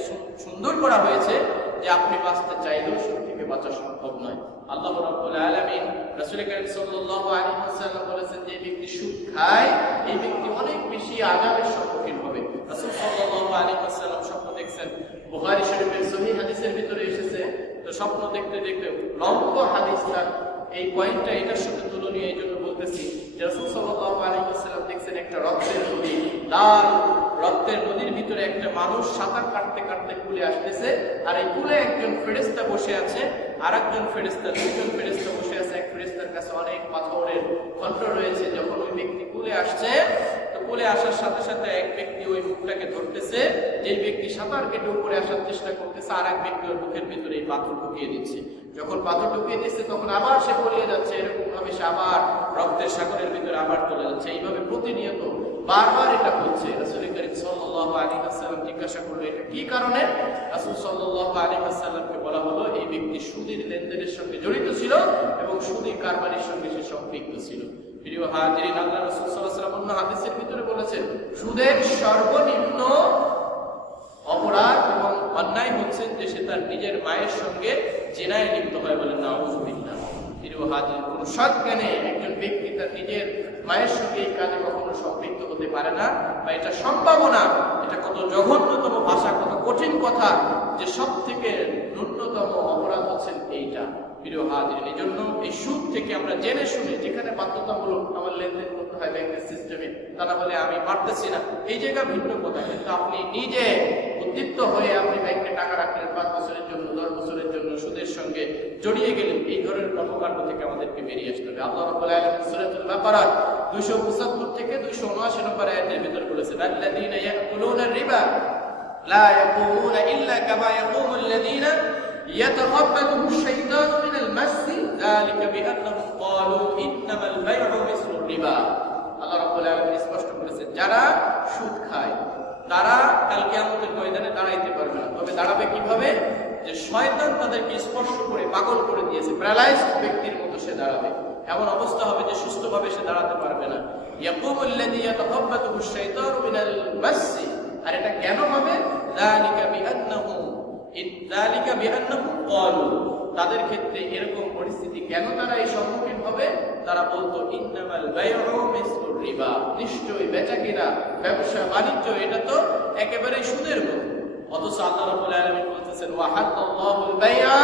সুন্দর করা হয়েছে যে আপনি বাঁচতে চাইলেও সুদ থেকে বাঁচা সম্ভব নয়। আল্লাহ রাব্বুল আলামিন, রাসূল করিম সাল্লাল্লাহু আলাইহি ওয়াসাল্লাম বলেছেন, যে ব্যক্তি সুদ খায়, এই ব্যক্তি অনেক বেশি আযাবের সম্মুখীন হবে। রাসূল সাল্লাল্লাহু আলাইহি ওয়াসাল্লাম স্বপ্ন দেখছেন, বুখারী শরীফের সহিহ হাদিসের ভিতরে এসেছে। তো স্বপ্ন দেখতে দেখতে লম্বা হাদিসটা, এই পয়েন্টটা এটার সাথে তুলনীয়, এই জন্য বলতেছি যে রাসূল সাল্লাল্লাহু আলাইহি ওয়াসাল্লাম দেখছেন একটা রক্তের নদী, লাল রক্তের নদীর ভিতরে একটা মানুষ সাঁতার কাটতে কাটতে কুলে আসতেছে, আর এই কুলে একজন ফেরেশতা বসে আছে, আর একজন ফেরেশতা, দুইজন ফেরেশতা বসে আছে। এক ফেরেশতার কাছে অনেক পাথরের খণ্ড রয়েছে। যখন ওই ব্যক্তি কুলে আসছে, তো কুলে আসার সাথে সাথে এক ব্যক্তি ওই মুখটাকে ধরতেছে, যেই ব্যক্তি সাঁতার কেটে উপরে আসার চেষ্টা করতেছে, আর এক ব্যক্তি ওর মুখের ভিতরে এই পাথর ঢুকিয়ে দিচ্ছে। যখন পাথর ঢুকিয়ে দিচ্ছে তখন আবার সে পড়িয়ে যাচ্ছে, এরকম ভাবে সে আবার রক্তের সাগরের ভিতরে আবার চলে যাচ্ছে। এইভাবে প্রতিনিয়ত বারবার এটা হচ্ছে। রাসূল করিম সাল্লাল্লাহু আলাইহি ওয়াসাল্লাম জিজ্ঞাসা করলেন এটা কি কারণে? রাসূল সাল্লাল্লাহু আলাইহি ওয়াসাল্লামকে বলা হলো এই ব্যক্তি সুদের লেনদেনের সঙ্গে জড়িত ছিল এবং সুদী কারবারির সঙ্গে সে সম্পৃক্ত ছিল। প্রিয় হাজিরিন, আল্লাহ রাসূল সাল্লাল্লাহু আলাইহি ওয়াসাল্লাম অন্য হাদিসের ভিতরে বলেছেন সুদের সর্বনিম্ন অপরাধ এবং অন্যায় হচ্ছে যে সে তার নিজের মায়ের সঙ্গে জিনায় লিপ্ত হয়। বলেন নাউযুবিল্লাহ। প্রিয় হাজির, কোন সজ্ঞানে একজন ব্যক্তি তার নিজের মায়ের সঙ্গে এই কাজে কখনো সম্পৃক্ত হতে পারে না, বা এটা সম্ভাবনা। এটা কত জঘন্যতম ভাষা, কত কঠিন কথা, যে সব থেকে ন্যূনতম অপরাধ হচ্ছেন এইটা। প্রিয় হাজির, এই জন্য এই সুদ থেকে আমরা জেনে শুনে, যেখানে বাধ্যতামূলক আমার লেনদেন করতে হয় ব্যাংকের সিস্টেমে, তা না হলে আমি পারতেছি না, এই জায়গা ভিন্ন কথা। কিন্তু আপনি নিজে উদ্দীপ্ত হয়ে আপনি ব্যাংকে টাকা রাখলেন 5 বছরের জন্য, 10 বছরের জন্য, সুদের সঙ্গে জড়িয়ে গেলেন, এই ধরনের কর্মকাণ্ড থেকে আমাদেরকে বেরিয়ে আসতে হবে। আল্লাহ রাব্বুল আলামিন সূরাতুল বাকারা 275 থেকে 279 নম্বর আয়াতের ভিতর বলেছেন আল্লাযীনা ইয়াকুলুনা রিবা লা ইয়াকুমুনা ইল্লা কামা ইয়াকুমুল লাযীনা ইয়াতাখাব্বাতুহু আশ-শাইতানু মিনাল মাসসি যালিকা বিআন্নাহুম ক্বালু ইন্নামাল বাই'উ মিসলুর রিবা। আল্লাহ রাব্বুল আলামিন স্পষ্ট করেছেন যারা সুদ খায় তারা কাল কিয়ামতের ময়দানে দাঁড়াইতে পারবে না। তবে দাঁড়াবে কিভাবে? যে শয়তান তাদেরকে স্পর্শ করে পাগল করে দিয়েছে, প্যারালাইজড ব্যক্তির মতো সে দাঁড়াবে। এমন অবস্থা হবে যে সুস্থভাবে সে দাঁড়াতে পারবে না। ইয়াকুমুল লাযী ইয়াতাখাব্বাতুহু আশ-শাইতানু মিনাল মাসসি। আর এটা কেন হবে? যালিকা বিআন্নাহুম ক্বালু। তাদের ক্ষেত্রে এরকম পরিস্থিতি কেন তারা এই সম্মুখীন হবে? তারা বলতো ইন্নামাল বাই'উ মিসলুর রিবা, নিশ্চয়ই বেচাকেনা, ব্যবসা বাণিজ্য এটা তো একেবারে সুদের মতো। অথচ আল্লাহ রাব্বুল আলামিন বলতেছেন ওয়া হাল্লাল্লাহুল বাই'a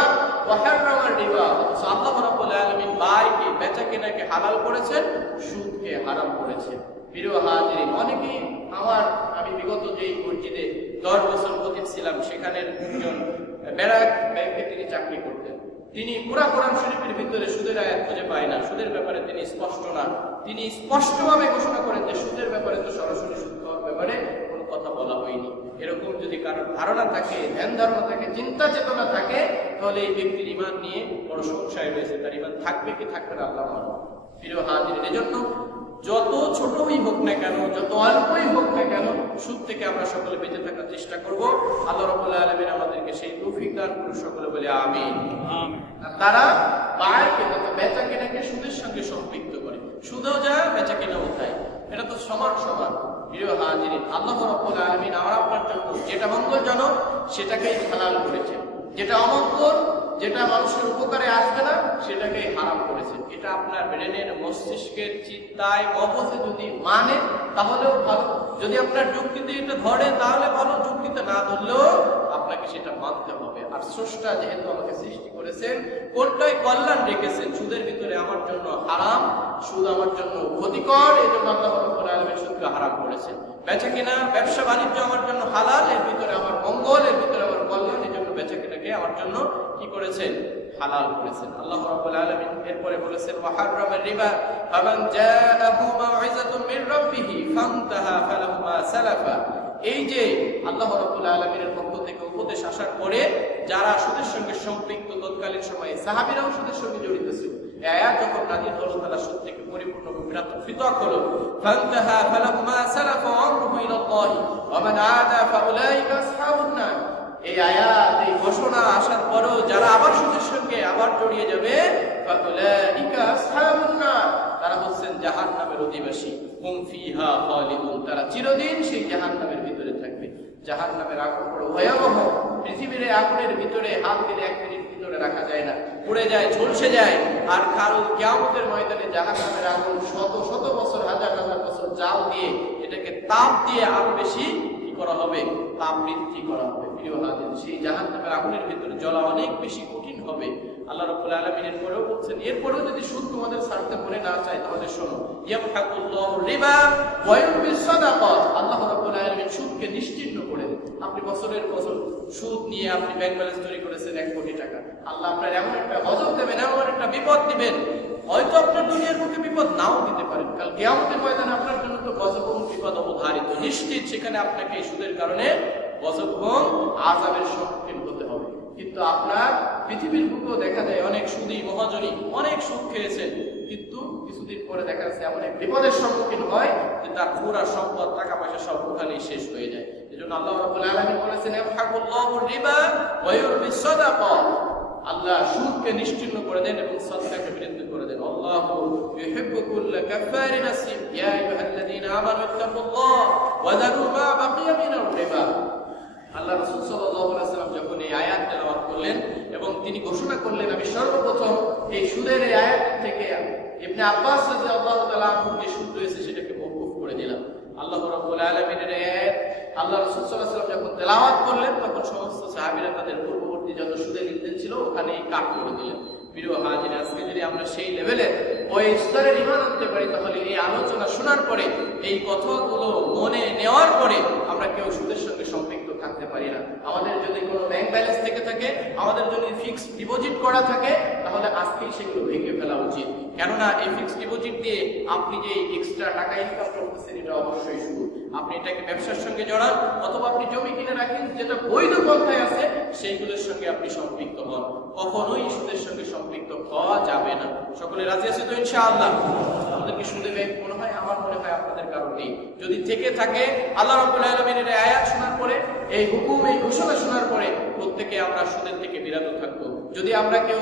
ওয়া হারামার রিবা। অথচ আল্লাহ রাব্বুল আলামিন বাইকে, বেচাকেনাকে হালাল করেছেন, সুদকে হারাম করেছেন। প্রিয় হাজিরিন, অনেকেই আমি বিগত যে মসজিদে 10 বছর খতিব ছিলাম, সেখানের একজন ব্যারাক ব্যাংকে তিনি চাকরি করতেন। তিনি পুরা কোরআন শরীফের ভিতরে সুদের আয়াত খুঁজে পায় না, সুদের ব্যাপারে তিনি স্পষ্ট না। তিনি স্পষ্টভাবে ঘোষণা করেন যে সুদের ব্যাপারে তো সরাসরি সুদ খাওয়ার ব্যাপারে কোনো কথা বলা হয়নি। এরকম যদি কারোর ধারণা থাকে, ধ্যান ধারণা থাকে, চিন্তা চেতনা থাকে, তাহলে এই ব্যক্তির ঈমান নিয়ে বড় সংশয় রয়েছে। তার ঈমান থাকবে কি থাকবে না আল্লাহ ভালো। প্রিয় হাজিরিন, এজন্য যত ছোটই হোক না কেন, যত অল্পই হোক না কেন, সুদ থেকে আমরা সকলে বেঁচে থাকার চেষ্টা করব। আল্লাহ রাব্বুল আলামিন আমাদেরকে সেই তৌফিক দান করুন, সকলে বলে আমিন। তারা বাইকে, বেচা কেনাকে সুদের সঙ্গে সম্পৃক্ত করে, সুদও যায় বেচা কেনাও যায়, এটা তো সমান সমান। প্রিয় হাজিরিন, আল্লাহ রাব্বুল আলামিন আমার আপনার জন্য যেটা মঙ্গলজনক সেটাকেই হালাল করেছেন, যেটা অমঙ্গল, যেটা মানুষের উপকারে আসবে না সেটাকেই হারাম করেছেন। এটা আপনার ব্রেনের, মস্তিষ্কের, চিন্তায়, মগজে যদি মানে তাহলেও ভালো, যদি আপনার যুক্তিতে এটা ধরে তাহলে ভালো, যুক্তিতে না ধরলেও আপনাকে সেটা মানতে হবে। আর স্রষ্টা যেহেতু আমাকে সৃষ্টি করেছেন, কোনটাই কল্যাণ রেখেছেন, সুদের ভিতরে আমার জন্য হারাম, সুদ আমার জন্য ক্ষতিকর, এই জন্য আল্লাহ রাব্বুল আলামিন সুদকে হারাম করেছেন। বেচা কেনা, ব্যবসা বাণিজ্য আমার জন্য হালাল, এর ভিতরে আমার মঙ্গল, এর ভিতরে আমার কল্যাণ, এই জন্য বেচা কেনাকে আমার জন্য কি করেছেন? হালাল করেছেন। আল্লাহ রাব্বুল আলামিন এরপরে বলেছেন ওয়া হারামার রিবা ফামান জাআহু মাউইযাতুম মির রাব্বিহি ফান্তাহা ফালাহু মা সালাফা। এই যে আল্লাহ রাব্বুল আলামিনের পক্ষ থেকে উপদেশ আসার পরে যারা সুদের সঙ্গে সম্পৃক্ত, তৎকালীন সময়ে সাহাবীরাও সুদের সঙ্গে জড়িত ছিল, এই আয়াত যখন নাযিল হলো তারা সুদ থেকে পরিপূর্ণভাবে পৃথক হলো। ফান্তাহা ফালাহু মা সালাফা ওয়া আমরুহু ইলাল্লাহি ওয়া মান আদা ফাউলাইকা আসহাবুন নার। এই আয়াত, এই ঘোষণা আসার পরেও যারা আবার সুদের সঙ্গে আবার জড়িয়ে যাবে, ফাউলাইকা আসহাবুন নার, তারা হচ্ছেন জাহান্নামের অধিবাসী। হুম ফিহা খালিদুন, তারা চিরদিন সেই জাহান্নামের ভিতরে থাকবে। জাহান্নামের আগুন বড় ভয়াবহ। পৃথিবীর আগুনের ভিতরে হাত দিলে 1 মিনিট ভিতরে রাখা যায় না, পুড়ে যায়, ঝলসে যায়। আর কাল কিয়ামতের ময়দানে জাহান্নামের আগুন শত শত বছর, হাজার হাজার বছর জাল দিয়ে, এটাকে তাপ দিয়ে আরো বেশি কি করা হবে? তাপ বৃদ্ধি করা হবে। প্রিয় হাজির, সেই জাহান্নামের আগুনের ভিতরে জ্বলা অনেক বেশি কঠিন হবে। আল্লাহ রাব্বুল আলামিনের পরেও বলছেন, এরপরেও যদি সুদ তোমাদের ছাড়তে মনে না চায় তাহলে শোনো, ইয়ামহাকুল্লাহু রিবা ওয়া ইউরবিস সাদাকাত। আল্লাহ রাব্বুল আলামিন সুদকে নিশ্চিহ্ন করে দেন। আপনি বছরের বছর সুদ নিয়ে আপনি ব্যাংক ব্যালেন্স তৈরি করেছেন 1 কোটি টাকা, আল্লাহ আপনার এমন একটা গজব দেবেন, এমন একটা বিপদ দিবেন, হয়তো আপনার দুনিয়ার মুখে বিপদ নাও দিতে পারেন, কাল কিয়ামতের ময়দানে আপনার জন্য তো গজব এবং বিপদ অবধারিত নিশ্চিত। সেখানে আপনাকে এই সুদের কারণে গজব এবং আযাবের সম্মুখীন হতে হবে। কিন্তু আপনার পৃথিবীর বুকেও দেখা যায় অনেক সুদী মহাজনী অনেক সুদ খেয়েছেন, কিন্তু কিছুদিন পরে দেখা যাচ্ছে এমন এক বিপদের সম্মুখীন হয় যে তার পুরা সম্পদ টাকা পয়সা সব ওখানেই শেষ হয়ে যায়। এজন্য আল্লাহ রাব্বুল আলামিন বলেছেন, ইয়ামহাকুল্লাহু রিবা ওয়া ইউরবিস সাদাকাত। আল্লাহ সুদকে নিশ্চিহ্ন করে দেন এবং সাদকাকে বৃদ্ধি করে দেন। আল্লাহু ইউহিব্বু কুল্লা কাফফারিন আসিম। ইয়া আইয়ুহাল্লাযীনা আমানু ইত্তাকুল্লাহ ওয়া যারু মা বাকিয়া মিনার রিবা। আল্লাহ রাসূল সাল্লাল্লাহু আলাইহি ওয়াসাল্লাম যখন এই আয়াত তেলাওয়াত করলেন এবং তিনি ঘোষণা করলেন, আমি সর্বপ্রথম এই সুদের এই আয়াত থেকে ইবনে আব্বাস রাদিয়াল্লাহু তাআলা আনহু যে সুদ রয়েছে সেটাকে মওকুফ করে দিলাম। আল্লাহ রাব্বুল আলামিনের আয়াত আল্লাহ রাসূল সাল্লাল্লাহু আলাইহি ওয়াসাল্লাম যখন তেলাওয়াত করলেন তখন সমস্ত সাহাবীরা তাদের পূর্ববর্তী যত সুদের লেনদেন ছিল ওখানেই কাট করে দিলেন। প্রিয় হাজির, আজকে যদি আমরা সেই লেভেলে ওই স্তরের ঈমান আনতে পারি তাহলে এই আলোচনা শোনার পরে, এই কথাগুলো মনে নেওয়ার পরে আমরা কেউ সুদের সঙ্গে সম্পৃক্ত থাকতে পারি না। আমাদের যদি কোনো ব্যাংক ব্যালেন্স থেকে থাকে, আমাদের যদি ফিক্সড ডিপোজিট করা থাকে, তাহলে আজকেই সেগুলো ভেঙে ফেলা উচিত। কেননা এই ফিক্সড ডিপোজিট দিয়ে আপনি যে এক্সট্রা টাকা ইনকাম করতেছেন এটা অবশ্যই সুদ। আপনি এটাকে ব্যবসার সঙ্গে জড়ান, অথবা আপনি জমি কিনে রাখেন যেটা বৈধ পন্থায় আছে, সেইগুলোর সঙ্গে আপনি সম্পৃক্ত হন। কখনোই সুদের সঙ্গে সম্পৃক্ত হওয়া যাবে না। সকলে রাজি আছে তো ইনশাআল্লাহ? আমাদেরকে সুদে ব্যাংক মনে হয়, আমার মনে হয় আপনাদের কারণ নেই। যদি থেকে থাকে, আল্লাহ রাব্বুল আলামিনের আয়াত শোনার পরে, এই হুকুম, এই ঘোষণা শোনার পরে প্রত্যেকে আমরা সুদের থেকে বিরত থাকবো। যদি আমরা কেউ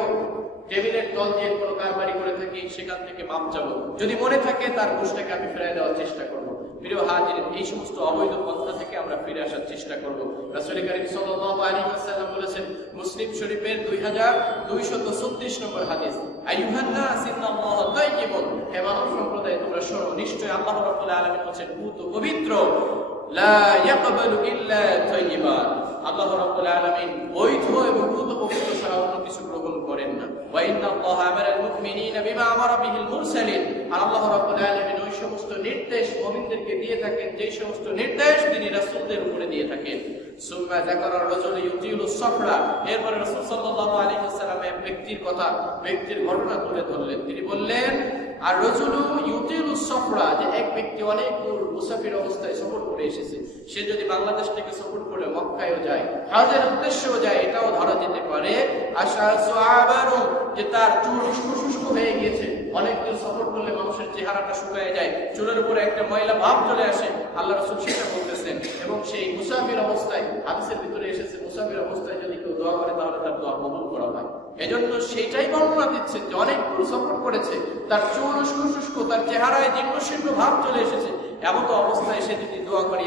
টেবিলের তল দিয়ে কোনো কারবারি করে থাকি, সেখান থেকে মাপ চাবো। যদি মনে থাকে তার ঘুষটাকে আমি ফেরাই দেওয়ার চেষ্টা করবো। প্রিয় হাজির, এই সমস্ত অবৈধ পন্থা থেকে আমরা ফিরে আসার চেষ্টা করব। রাসূল কারীম সাল্লাল্লাহু আলাইহি ওয়াসাল্লাম বলেছেন, মুসলিম শরীফের 2236 নম্বর হাদিস, আইয়ুহান নাস ইন্নাল্লাহা তাইয়্যিবুন। হে মানব সম্প্রদায়, তোমরা শোনো, নিশ্চয় আল্লাহ রাব্বুল আলামিন হচ্ছেন পবিত্র, লা ইয়াকবালু ইল্লা তাইয়্যিবান। আল্লাহ রাব্বুল আলামিন বৈধ এবং পবিত্র ছাড়া অন্য কিছু গ্রহণ করেন না। ওয়া ইন্নাল্লাহা আমারাল মুমিনিনা বিমা আমারা বিহিল মুরসালিন। আর আল্লাহ রাব্বুল আলামিন ওই সমস্ত নির্দেশ মুমিনদেরকে দিয়ে থাকেন যে সমস্ত নির্দেশ তিনি রাসূলদের উপরে দিয়ে থাকেন। সুম্মা যাকারা রাজুল ইউতিলুস সাফরা। এরপরে রাসূল সাল্লাল্লাহু আলাইহি ওয়াসাল্লাম এক ব্যক্তির ঘটনা তুলে ধরলেন। তিনি বললেন, আর রাজুলু ইউতিলুস সাফরা, যে এক ব্যক্তি অনেক দূর মুসাফির অবস্থায় সফর করে এসেছে। সে যদি বাংলাদেশ থেকে সফর করে মক্কায়ও যায়, হজের উদ্দেশ্যেও যায়, এটাও ধরা যেতে পারে। আশার সুআবারু, যে তার চুল শুষ্ক হয়ে গিয়েছে। অনেক দূর সফর করলে মানুষের চেহারাটা শুকিয়ে যায়, চুলের উপরে একটা ময়লা ভাব চলে আসে। আল্লাহ রাসূল সেটা বলতেছেন। এবং সেই মুসাফির অবস্থায়, হাদিসের ভিতরে এসেছে, মুসাফির অবস্থায় যদি কেউ দোয়া করে তাহলে তার দোয়া কবুল করা হয়। এজন্য সেটাই বর্ণনা দিচ্ছেন যে অনেক দূর সফর করেছে, তার চুল শুষ্ক, তার চেহারায় জীর্ণ ভাব চলে এসেছে। এমন অবস্থায় সে যদি দোয়া করে,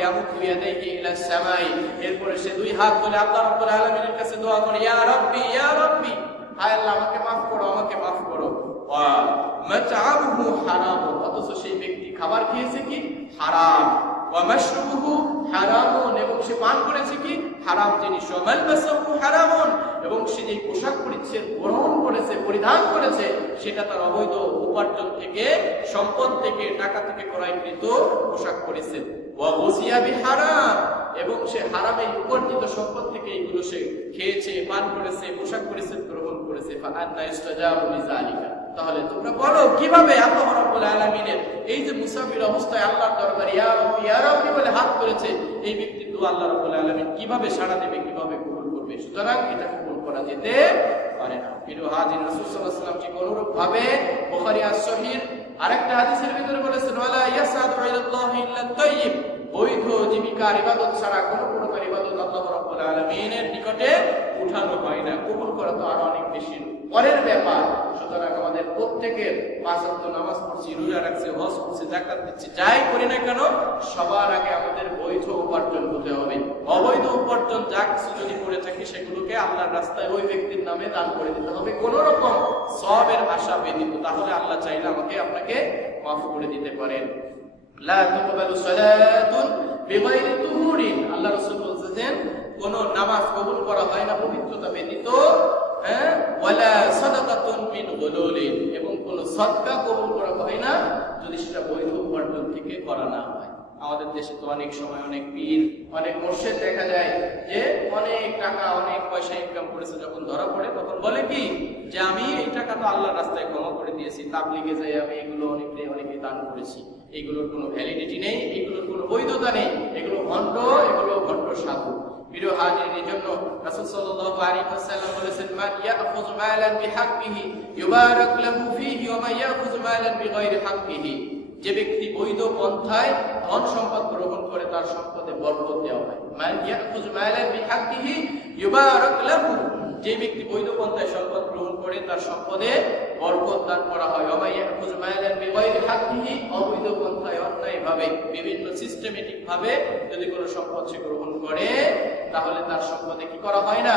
এরপরে সে দুই হাত তুলে আল্লাহ রাব্বুল আলামিনের কাছে দোয়া করে, ইয়া রাব্বি ইয়া রাব্বি, হায় আল্লাহ আমাকে মাফ করো, আমাকে মাফ করো। ওয়া মাতআমুহু হারাম, অথচ সেই ব্যক্তি খাবার খেয়েছে কি হারাম। ওয়া মাশরুবুহু হারামুন, এবং সে পান করেছে কি হারাম জিনিস। ওয়া মালবাসুহু হারামুন, এবং সে যে পোশাক পরিচ্ছদ গ্রহণ করেছে, পরিধান করেছে, সেটা তার অবৈধ উপার্জন থেকে, সম্পদ থেকে, টাকা থেকে ক্রয়কৃত পোশাক পরিচ্ছদ। ওয়া গুসিয়া বিহারাম, এবং সে হারামে উপার্জিত সম্পদ থেকে এগুলো সে খেয়েছে, পান করেছে, পোশাক পরিচ্ছদ গ্রহণ করেছে। ফাআন্না ইস্তাজাবু লিযালিকা, তাহলে তোমরা বলো কিভাবে আল্লাহ রাব্বুল আলামিনের এই যে মুসাফির অবস্থায় আল্লাহর দরবারে ইয়া রাব্বি ইয়া রাব্বি বলে হাত করেছে, এই ব্যক্তির দোয়া আল্লাহ রাব্বুল আলামিন কিভাবে সাড়া দেবে, কিভাবে কবুল করবে? সুতরাং এটা কবুল করা যেতে পারে না। প্রিয় হাজির, রাসূল সাল্লাল্লাহু আলাইহি ওয়াসাল্লাম ঠিক অনুরূপ ভাবে বুখারী আস-সহিহ আরেকটা হাদিসের ভিতরে বলেছেন, ওয়ালা ইয়াসাদু ইলাল্লাহি ইল্লা তাইয়্যিব, বৈধ জীবিকার ইবাদত ছাড়া কোনো প্রকার ইবাদত আল্লাহ রাব্বুল আলামিনের নিকটে উঠানো হয় না। কবুল করা তো আরো অনেক বেশি পরের ব্যাপার। সুতরাং আমাদের প্রত্যেকের 5 ওয়াক্ত নামাজ পড়ছি, রোজা রাখছি, হজ করছি, যাকাত দিচ্ছি, যাই করি না কেন সবার আগে আমাদের বৈধ উপার্জন হতে হবে। অবৈধ উপার্জন যা কিছু যদি করে থাকি সেগুলোকে আল্লাহর রাস্তায় ওই ব্যক্তির নামে দান করে দিতে হবে, কোন রকম সওয়াবের আশা ব্যতীত। তাহলে আল্লাহ চাইলে আমাকে আপনাকে মাফ করে দিতে পারেন। লা তুকবালু সালাতুন বিগাইরি তুহুরিন, আল্লাহ রাসূল বলেছেন কোন নামাজ কবুল করা হয় না পবিত্রতা ব্যতীত। ওয়ালা মিন গুলুলিন, এবং কোন সদকা কবুল করা হয় না যদি সেটা বৈধ উপার্জন থেকে করা না হয়। আমাদের দেশে তো অনেক সময় অনেক পীর, অনেক মুর্শিদ দেখা যায় যে অনেক টাকা, অনেক পয়সা ইনকাম করেছে, যখন ধরা পড়ে তখন বলে কি যে আমি এই টাকা তো আল্লাহর রাস্তায় ক্ষমা করে দিয়েছি, তাবলীগে যাই আমি এগুলো অনেকে দান করেছি, এগুলোর কোনো ভ্যালিডিটি নেই, এগুলোর কোনো বৈধতা নেই, এগুলো ভণ্ড সাধু। প্রিয় হাজিরিন, এজন্য রাসূল সাল্লাল্লাহু আলাইহি ওয়াসাল্লাম বলেছেন, মান ইয়াখুযু মালান বিহাক্কিহি ইউবারাক লাহু ফীহি ওয়া মান ইয়াখুযু মালান বিগাইরি হাক্কিহি। যে ব্যক্তি বৈধ পন্থায় ধন সম্পদ গ্রহণ করে তার সম্পদে বরকত দেওয়া হয়। মান ইয়াখুযু মালান বিহাক্কিহি ইউবারাক লাহু, যে ব্যক্তি বৈধ পন্থায় সম্পদ গ্রহণ করে তার সম্পদে বরকত দান করা হয়। ওয়া মান ইয়াখুযু মালান বিগাইরি হাক্কিহি, অবৈধ পন্থায় অন্যায়ভাবে বিভিন্ন সিস্টেমেটিক ভাবে যদি কোনো সম্পদ সে গ্রহণ করে তাহলে তার সম্পদে কি করা হয় না,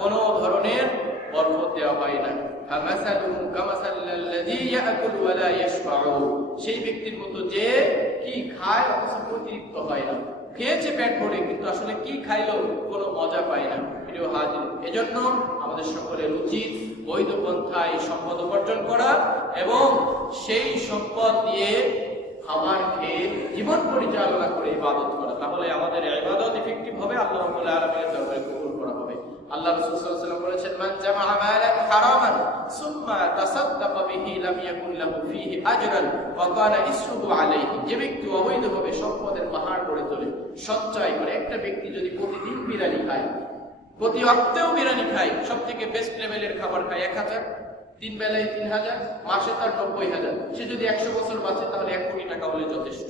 কোনো ধরনের বরকত দেওয়া হয় না। ফামাসালুহু কামাসালিল্লাযী ইয়াকুলু ওয়া লা ইয়াশবাউ, সেই ব্যক্তির মতো যে কি খায় অথচ অতিরিক্ত হয় না, খেয়েছে পেট ভরে কিন্তু আসলে কি খাইলো কোনো মজা পায় না। প্রিয় হাজির, এজন্য আমাদের সকলের উচিত বৈধ পন্থায় সম্পদ উপার্জন করা এবং সেই সম্পদ দিয়ে খাবার খেয়ে জীবন পরিচালনা করে ইবাদত করা। তাহলে আমাদের ইবাদত ইফেক্টিভ হবে, আল্লাহ রাব্বুল আলামিনের দরবারে কবুল করা হবে। আল্লাহ রাসূল সাল্লাল্লাহু আলাইহি ওয়াসাল্লাম বলেছেন, মান জামাআ মালান হারামান সুম্মা তাসাদ্দাকা বিহি লাম ইয়াকুন লাহু ফীহি আজরান ওয়া কানা ইসরুহু আলাইহি। যে ব্যক্তি অবৈধভাবে সম্পদের পাহাড় গড়ে তোলে, সঞ্চয় করে, একটা ব্যক্তি যদি প্রতিদিন বিরিয়ানি খায়, প্রতি ওয়াক্তেও বিরিয়ানি খায়, সবথেকে বেস্ট লেভেলের খাবার খায় 1000, 3 বেলায় 3000, মাসে তার 90,000, সে যদি 100 বছর বাঁচে তাহলে 1 কোটি টাকা হলে যথেষ্ট।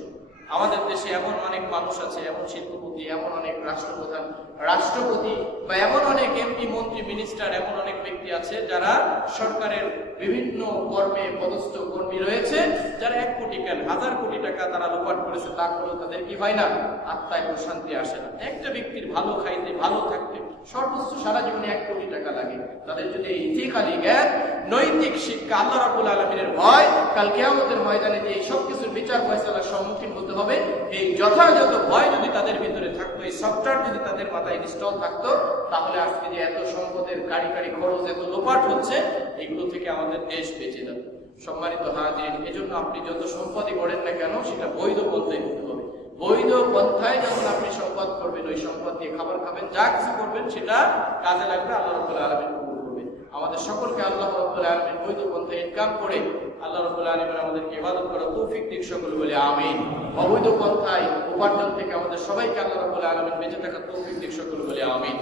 আমাদের দেশে এমন অনেক মানুষ আছে, এমন শিল্পপতি, এমন অনেক রাষ্ট্রপ্রধান, রাষ্ট্রপতি বা এমন অনেক এমপি, মন্ত্রী, মিনিস্টার, এমন অনেক ব্যক্তি আছে যারা সরকারের বিভিন্ন কর্মে পদস্থ কর্মী রয়েছে, যারা 1 কোটি কেন 1000 কোটি টাকা তারা লোপাট করেছে, তারপরেও তাদের কি হয় না, আত্মায় প্রশান্তি আসে না। একটা ব্যক্তির ভালো খাইতে, ভালো থাকতে সর্বোচ্চ সারা জীবনে 1 কোটি টাকা লাগে। তাদের যদি এই ইতিকালি জ্ঞান, নৈতিক শিক্ষা, আল্লাহ রাব্বুল আলামিনের ভয়, কাল কিয়ামতের ময়দানে যে সব কিছুর বিচার ফয়সালার সম্মুখীন হতে হবে, এই যথাযথ ভয় যদি তাদের ভিতরে থাকতো, এই সফটওয়্যার যদি তাদের মাথায় ইনস্টল থাকতো, তাহলে আজকে যে এত সম্পদের কারি খরচ, এত লোপাট হচ্ছে, এগুলো থেকে আমাদের দেশ বেঁচে যাবে। সম্মানিত হাজির, এজন্য আপনি যত সম্পদই করেন না কেন সেটা বৈধ পন্থায় হতে হবে। বৈধ পন্থায় যখন আপনি সম্পদ করবেন, ওই সম্পদ দিয়ে খাবার খাবেন, যা কিছু করবেন সেটা কাজে লাগবে, আল্লাহ রাব্বুল আলামিন কবুল করবে। আমাদের সকলকে আল্লাহ রাব্বুল আলামিন বৈধ পন্থায় ইনকাম করে আল্লাহ রাব্বুল আলামিন আমাদেরকে ইবাদত করার তৌফিক দিক, সকল বলে আমিন। অবৈধ পন্থায় উপার্জন থেকে আমাদের সবাইকে আল্লাহ রাব্বুল আলামিন বেঁচে থাকার তৌফিক দিক, সকল বলে আমিন।